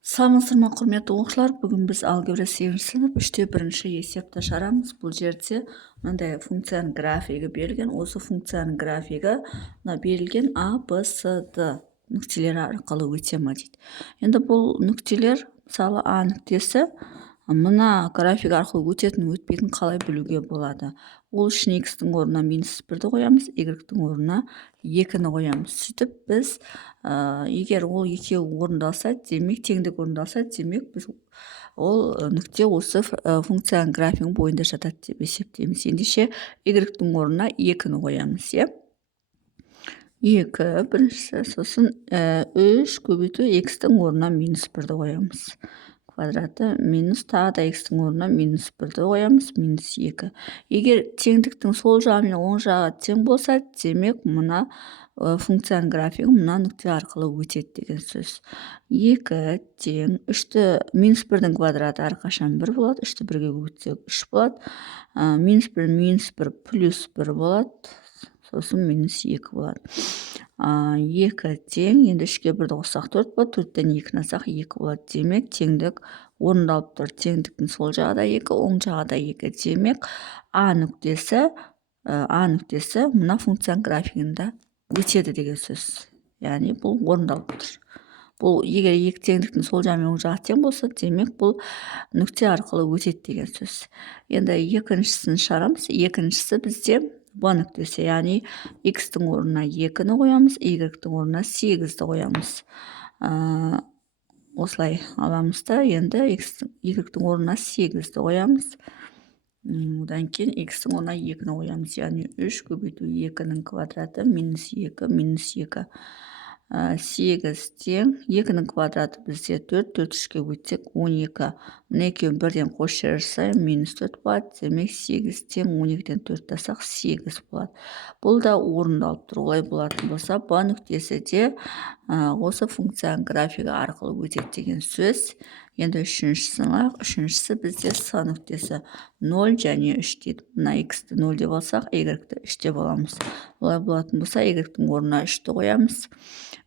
Саламатсыздар ма, құрметті оқушылар? Бүгін біз алгебра 8 сынып 3-те 1 есепті шығарамыз. Бұл жерде мынандай функцияның графигі берілген. Осы функцияның графигі берілген А, Б, С, Д нүктелері арқылы өте ма дейді. Енді бұл нүктелер, мысалы А нүктесі мына график арқылы өтетін өтпейтін қалай білуге болады? Ол үшін x-тің орнына -1-ді қоямыз, y-тің орнына 2-ні қоямыз. Сөйтіп біз егер ол екеуі орындалса, демек теңдік орындалса, демек біз ол нүкте осы функцияның графигінің бойында жатады деп есептейміз. Ендеше y-тің орнына 2-ні қоямыз, иә? 2 біріншісі, сосын 3 көбейту x-тің орнына -1-ді қоямыз. Квадраты минус тағы да x-тің орнына -1-ді қоямыз, -2. Егер теңдіктің сол жағы мен оң жағы тең болса, демек мына функцияның графигі мына нүкте арқылы өтеді деген сөз. 2 тең 3-ті -1-дің квадраты әрқашан 1 болады, 3-ті 1-ге көбейтсек 3 болады. -1 -1 +1 болады, сосын -2 болады. 2 тең, енді 3-ке 1-ді қоссақ 4 болады, 4-тен 2-ні алсақ 2 болады. Демек, теңдік орындалып тұр. Теңдіктің сол жағы да 2, оң жағы да 2. Демек, А нүктесі мына функцияның графигында өтеді деген сөз. Яғни бұл орындалып тұр. Бұл егер екі теңдіктің сол жағы мен оң жағы тең болса, демек бұл нүкте арқылы өтеді деген сөз. Енді екіншісін шығарамыз. Екіншісі бізде Б нүктесі, яғни x-тің орнына 2-ні қоямыз, y-тің орнына 8-ді қоямыз. Осылай аламыз да, енді y-тің орнына 8-ді қоямыз. Одан кейін x-тің орнына 2-ні қоямыз, яғни 3 көбейту 2-нің квадраты -2, -2. 8 тең, 2-нің квадраты бізде 4, 4 3-ке өтсек 12. Мына екеуін бірден қосшы жасайын, -4 болады. Демек 8 тең 12-ден 4 тастасақ 8 болады. Бұл да орындалып тұр. Олай болатын болса, Б нүктесі де осы функцияның графигі арқылы өтеді деген сөз. Енді үшіншісін алайық. Үшіншісі бізде С нүктесі 0 және 3 дейді. Мына x-ті 0 деп алсақ, y-ті 3 деп аламыз. Олай болатын болса, y-тің орнына 3-ті қоямыз.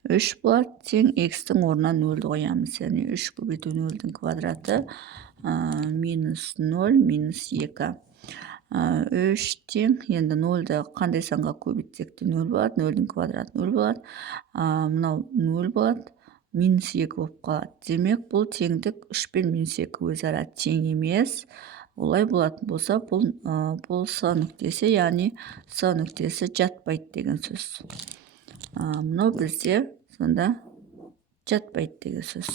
3 болады, тең x-тің орнына 0-ді қоямыз. Яғни 3 көбейту 0-дің квадраты -0, -2. 3 тең, енді 0-ді қандай санға көбейтсек те 0 болады, 0-дің квадраты 0 болады. Мынау 0 болады, -2 болып қалады. Демек, бұл теңдік 3 пен -2 өзара тең емес. Олай болатын болса, бұл С нүктесі, яғни С нүктесі жатпайды деген сөз. Мынау бізде сонда жатпайды деген сөз.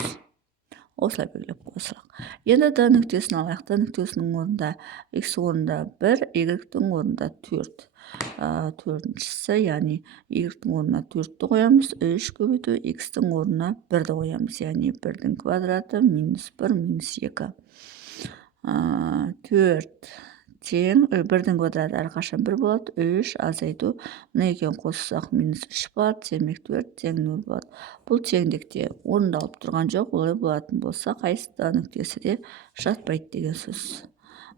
Осылай белгілеп қойсақ. Енді Д нүктесін алайық. Д нүктесінің орнында x орнында 1, y-тің орнында 4. Төртіншісі, яғни y-тің орнына 4-ті қоямыз, 3 көбейту x-тің орнына 1-ді қоямыз, яғни 1-дің квадраты -1, -2. 4 тең, 1-дің квадраты әрқашан 1 болады, 3 азайту, мына екеуін қоссақ -3 болады, демек 4 тең 0 болады. Бұл теңдікте орындалып тұрған жоқ, олай болатын болса, қайсы Д нүктесі де жатпайды деген сөз.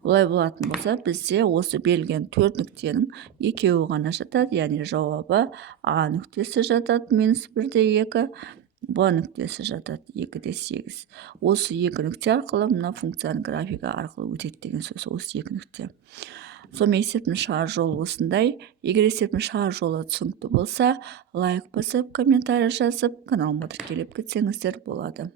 Олай болатын болса, бізде осы берілген 4 нүктенің екеуі ғана жатады, яғни жауабы А нүктесі жатады, -1-де 2, Б нүктесі жатады, 2-де 8. Осы екі нүкте арқылы мына функцияның графигі арқылы өтеді деген сөз, осы екі нүкте. Сонымен есептің шығар жолы осындай. Егер есептің шығар жолы түсінікті болса, лайк басып, комментарий жазып, каналыма тіркеліп кетсеңіздер болады.